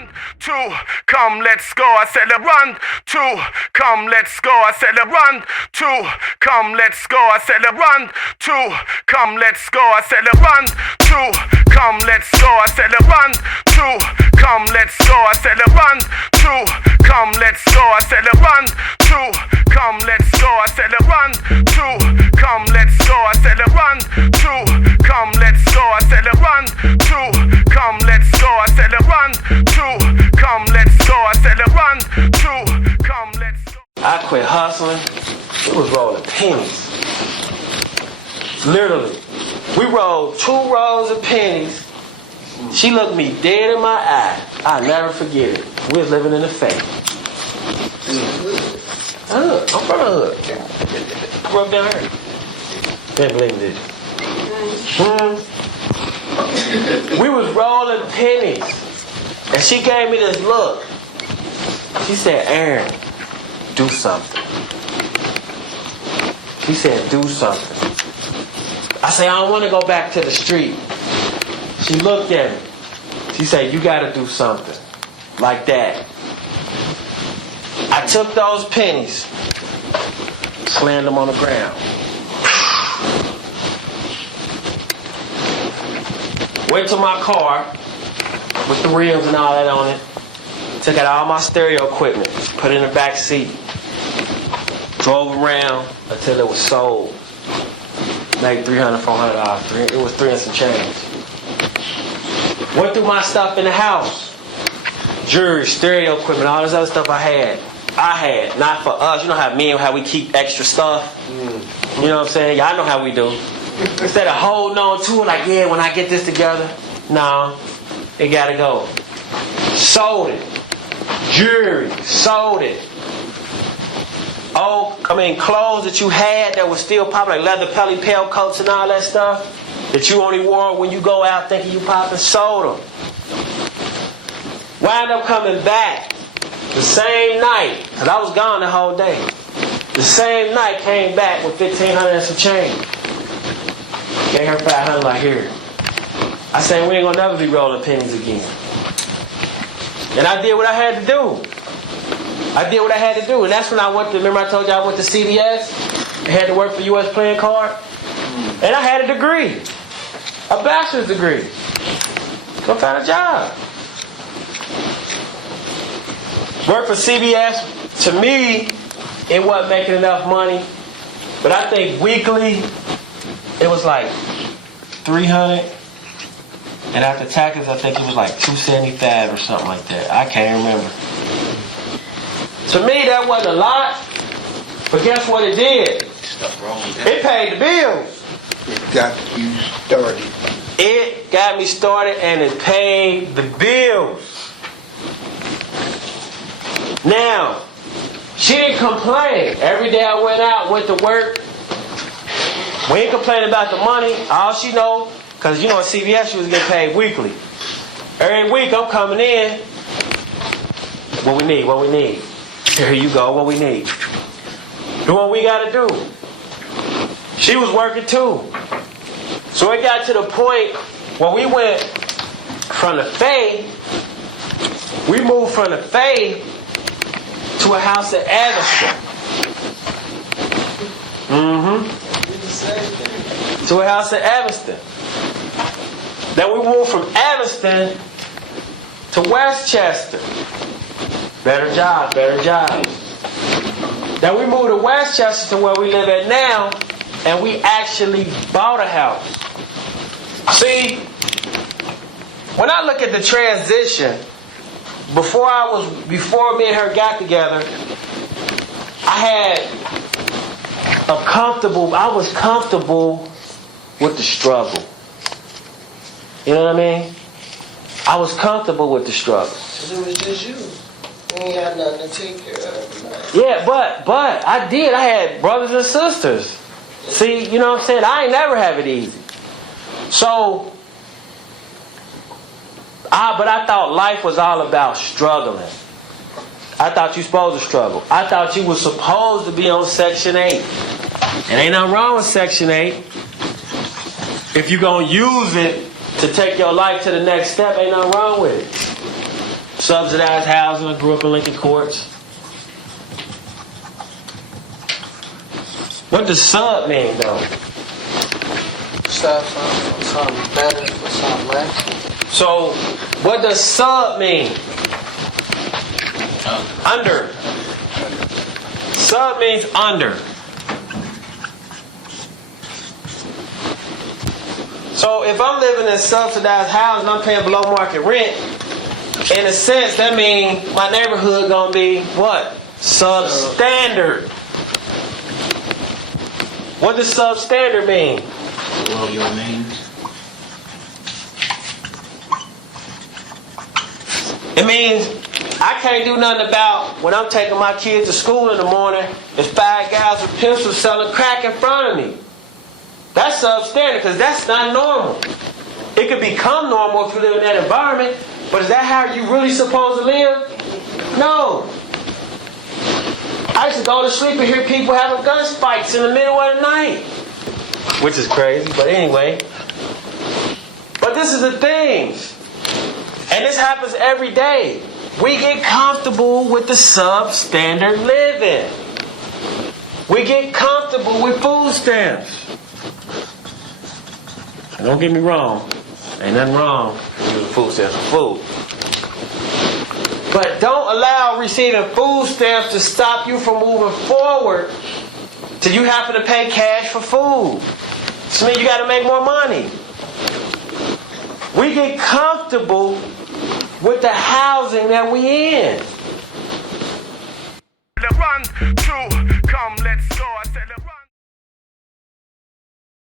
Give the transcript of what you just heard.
run, two, come, let's go. I said, run, two, come, let's go. I said, run, two, come, let's go. I said, run, two, come, let's go. I said, run, two, come, let's go. I said, run, two, come, let's go. I said, run, two, come, let's go. I said, run, two, come, let's go. I said, run, two, come, let's go. I said, run, two, come, let's go. I said, run, two, come, let's go. I said, run, two, come, let's go. I said, run, two, come, let's go. I quit hustling. It was rolling pennies. Literally. We rolled 2 rolls of pennies. She looked me dead in my eye. I'll never forget it. We was living in the faith. I'm from the hood. I grew up down here. Can't believe this. We was rolling pennies. And she gave me this look. She said, Aaron, do something. She said, do something. I said, I don't want to go back to the street. She looked at me. She said, you got to do something. Like that. I took those pennies, slammed them on the ground. Went to my car with the rims and all that on it. Took out all my stereo equipment, put it in the back seat. Drove around until it was sold. Made $300, $400. It was 3 and some change. Went through my stuff in the house. Jewelry, stereo equipment, all this other stuff I had, not for us. You know how we keep extra stuff? You know what I'm saying? Y'all know how we do. Instead of holding on to it like, yeah, when I get this together. No, it gotta go. Sold it. Jewelry, sold it. Clothes that you had that was still popping, like leather pelly pale coats and all that stuff, that you only wore when you go out thinking you popping, sold them. Wound up coming back the same night, because I was gone the whole day. The same night came back with $1,500 and some change. Gave her $500 like here. I said, we ain't gonna never be rolling pennies again. And I did what I had to do. And that's when I went to, remember I told you I went to CVS? I had to work for U.S. Playing Card. And I had a degree. A bachelor's degree. So I found a job. Work for CVS, to me, it wasn't making enough money. But I think weekly, it was like $300. And after taxes, I think it was like $275 or something like that. I can't remember. To me, that wasn't a lot. But guess what it did? It paid the bills. It got you started. It got me started and it paid the bills. Now, she didn't complain. Every day I went to work. We ain't complaining about the money. All she know, because at CVS she was getting paid weekly. Every week I'm coming in. What we need. Here you go, what we need. Do what we gotta do. She was working too. So it got to the point where we went from the Faye, we moved from the Faye to a house at Evanston. To a house at Evanston. Then we moved from Evanston to Westchester. Better job. Then we moved to Westchester to where we live at now, and we actually bought a house. See, when I look at the transition, before me and her got together, I was comfortable with the struggle. You know what I mean? I was comfortable with the struggle. Because it was just you. You ain't had nothing to take care of. Yeah, but I did. I had brothers and sisters. See, you know what I'm saying? I ain't never have it easy. So, but I thought life was all about struggling. I thought you supposed to struggle. I thought you was supposed to be on Section 8. And ain't nothing wrong with Section 8. If you gonna use it to take your life to the next step, ain't nothing wrong with it. Subsidized housing. I grew up in Lincoln Courts. What does sub mean, though? Stop something better for something less. So, what does sub mean? Under. Sub means under. So if I'm living in a subsidized house and I'm paying below market rent, in a sense that means my neighborhood gonna be what? Substandard. What does substandard mean? Below your means. It means I can't do nothing about when I'm taking my kids to school in the morning, there's 5 guys with pencils selling crack in front of me. That's substandard because that's not normal. It could become normal if you live in that environment, but is that how you really supposed to live? No. I used to go to sleep and hear people having gun fights in the middle of the night. Which is crazy, but anyway. But this is the thing. And this happens every day. We get comfortable with the substandard living. We get comfortable with food stamps. And don't get me wrong. Ain't nothing wrong with using food stamps for food. But don't allow receiving food stamps to stop you from moving forward till you happen to pay cash for food. This means you got to make more money. We get comfortable with the housing that we in. Run to